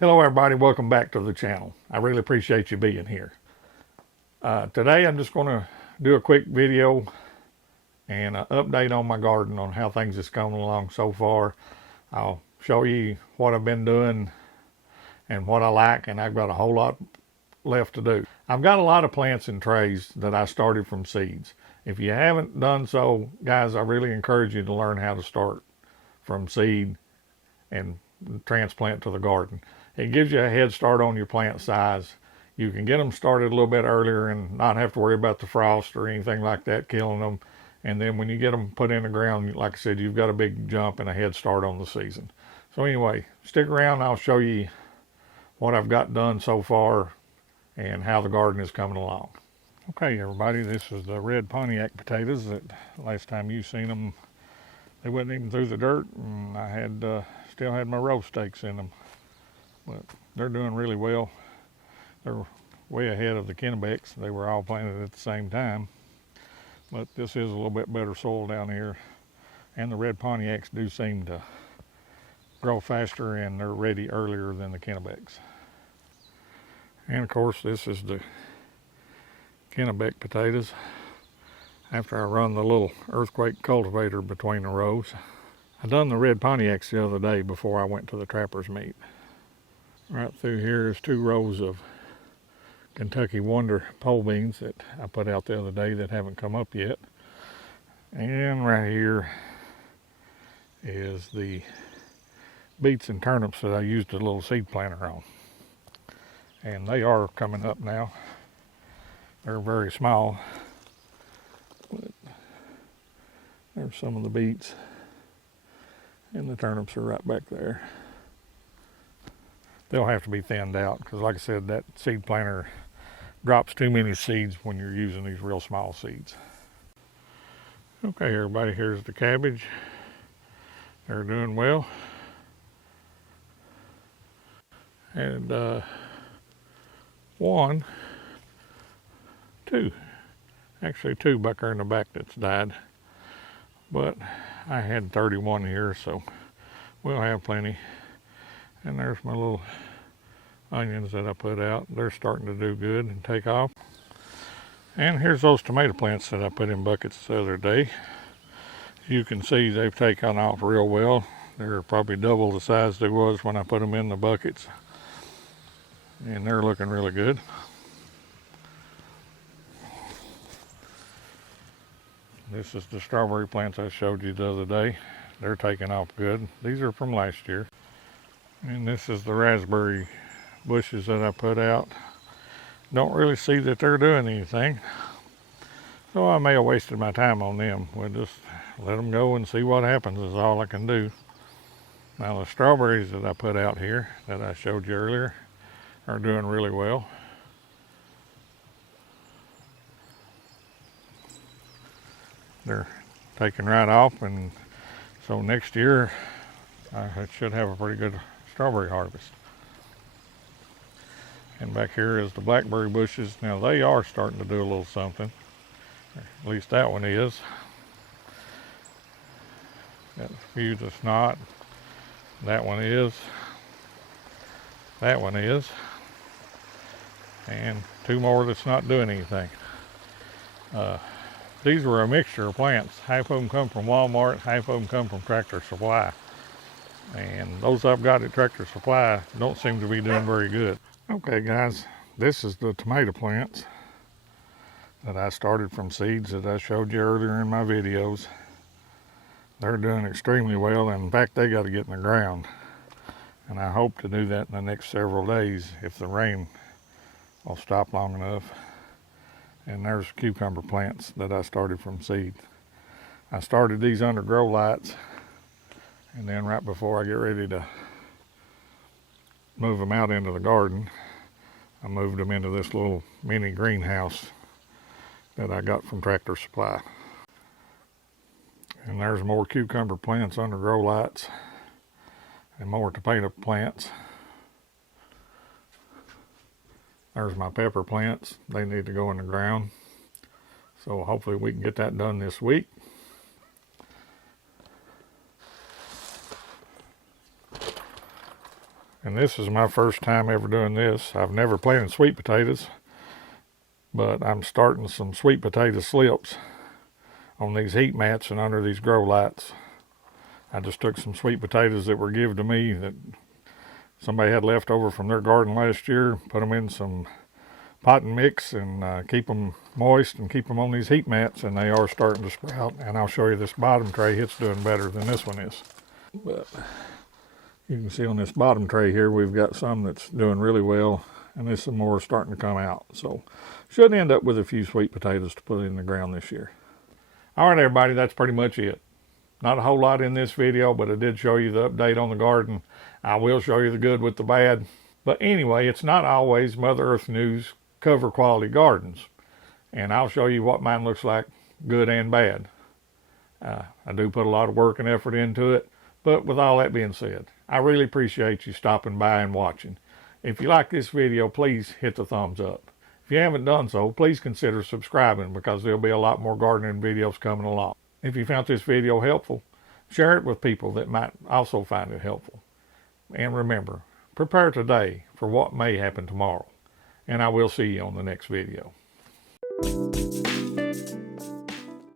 Hello everybody, welcome back to the channel. I really appreciate you being here. Today I'm just going to do a quick video and an update on my garden on how things is coming along so far. I'll show you what I've been doing and what I like, and I've got a whole lot left to do. I've got a lot of plants in trays that I started from seeds. If you haven't done so, guys, I really encourage you to learn how to start from seed and transplant to the garden. It gives you a head start on your plant size. You can get them started a little bit earlier and not have to worry about the frost or anything like that killing them. And then when you get them put in the ground, like I said, you've got a big jump and a head start on the season. So anyway, stick around. I'll show you what I've got done so far and how the garden is coming along. Okay, everybody, this is the red Pontiac potatoes that last time you seen them, they wasn't even through the dirt, and I had still had my row stakes in them. But they're doing really well. They're way ahead of the Kennebecks. They were all planted at the same time. But this is a little bit better soil down here. And the red Pontiacs do seem to grow faster, and they're ready earlier than the Kennebecks. And of course, this is the Kennebec potatoes after I run the little earthquake cultivator between the rows. I done the red Pontiacs the other day before I went to the trapper's meet. Right through here is 2 rows of Kentucky Wonder pole beans that I put out the other day that haven't come up yet. And right here is the beets and turnips that I used a little seed planter on. And they are coming up now. They're very small. But there's some of the beets. And the turnips are right back there. They'll have to be thinned out because, like I said, that seed planter drops too many seeds when you're using these real small seeds. Okay, everybody, here's the cabbage. They're doing well. And actually two back there in the back that's died. But I had 31 here, so we'll have plenty. And there's my little onions that I put out. They're starting to do good and take off. And here's those tomato plants that I put in buckets the other day. You can see they've taken off real well. They're probably double the size they was when I put them in the buckets. And they're looking really good. This is the strawberry plants I showed you the other day. They're taking off good. These are from last year. And this is the raspberry bushes that I put out. Don't really see that they're doing anything. So I may have wasted my time on them. We'll just let them go and see what happens is all I can do. Now the strawberries that I put out here that I showed you earlier are doing really well. They're taking right off, and so next year I should have a pretty good strawberry harvest. And back here is the blackberry bushes. Now they are starting to do a little something. At least that one is. Got a few that's not. That one is. That one is. And 2 more that's not doing anything. These were a mixture of plants. Half of them come from Walmart, half of them come from Tractor Supply. And those I've got at Tractor Supply don't seem to be doing very good. Okay guys, this is the tomato plants that I started from seeds that I showed you earlier in my videos. They're doing extremely well. In fact, they got to get in the ground. And I hope to do that in the next several days if the rain will stop long enough. And there's cucumber plants that I started from seed. I started these under grow lights, and then right before I get ready to move them out into the garden, I moved them into this little mini greenhouse that I got from Tractor Supply. And there's more cucumber plants under grow lights and more tomato plants. There's my pepper plants. They need to go in the ground. So hopefully we can get that done this week. And this is my first time ever doing this. I've never planted sweet potatoes, but I'm starting some sweet potato slips on these heat mats and under these grow lights. I just took some sweet potatoes that were given to me that somebody had left over from their garden last year, put them in some potting mix and keep them moist and keep them on these heat mats, and they are starting to sprout. And I'll show you this bottom tray. It's doing better than this one is. But you can see on this bottom tray here, we've got some that's doing really well, and there's some more starting to come out. So should end up with a few sweet potatoes to put in the ground this year. All right, everybody, that's pretty much it. Not a whole lot in this video, but I did show you the update on the garden. I will show you the good with the bad. But anyway, it's not always Mother Earth News cover quality gardens. And I'll show you what mine looks like, good and bad. I do put a lot of work and effort into it. But with all that being said, I really appreciate you stopping by and watching. If you like this video, please hit the thumbs up. If you haven't done so, please consider subscribing, because there'll be a lot more gardening videos coming along. If you found this video helpful, share it with people that might also find it helpful. And remember, prepare today for what may happen tomorrow. And I will see you on the next video.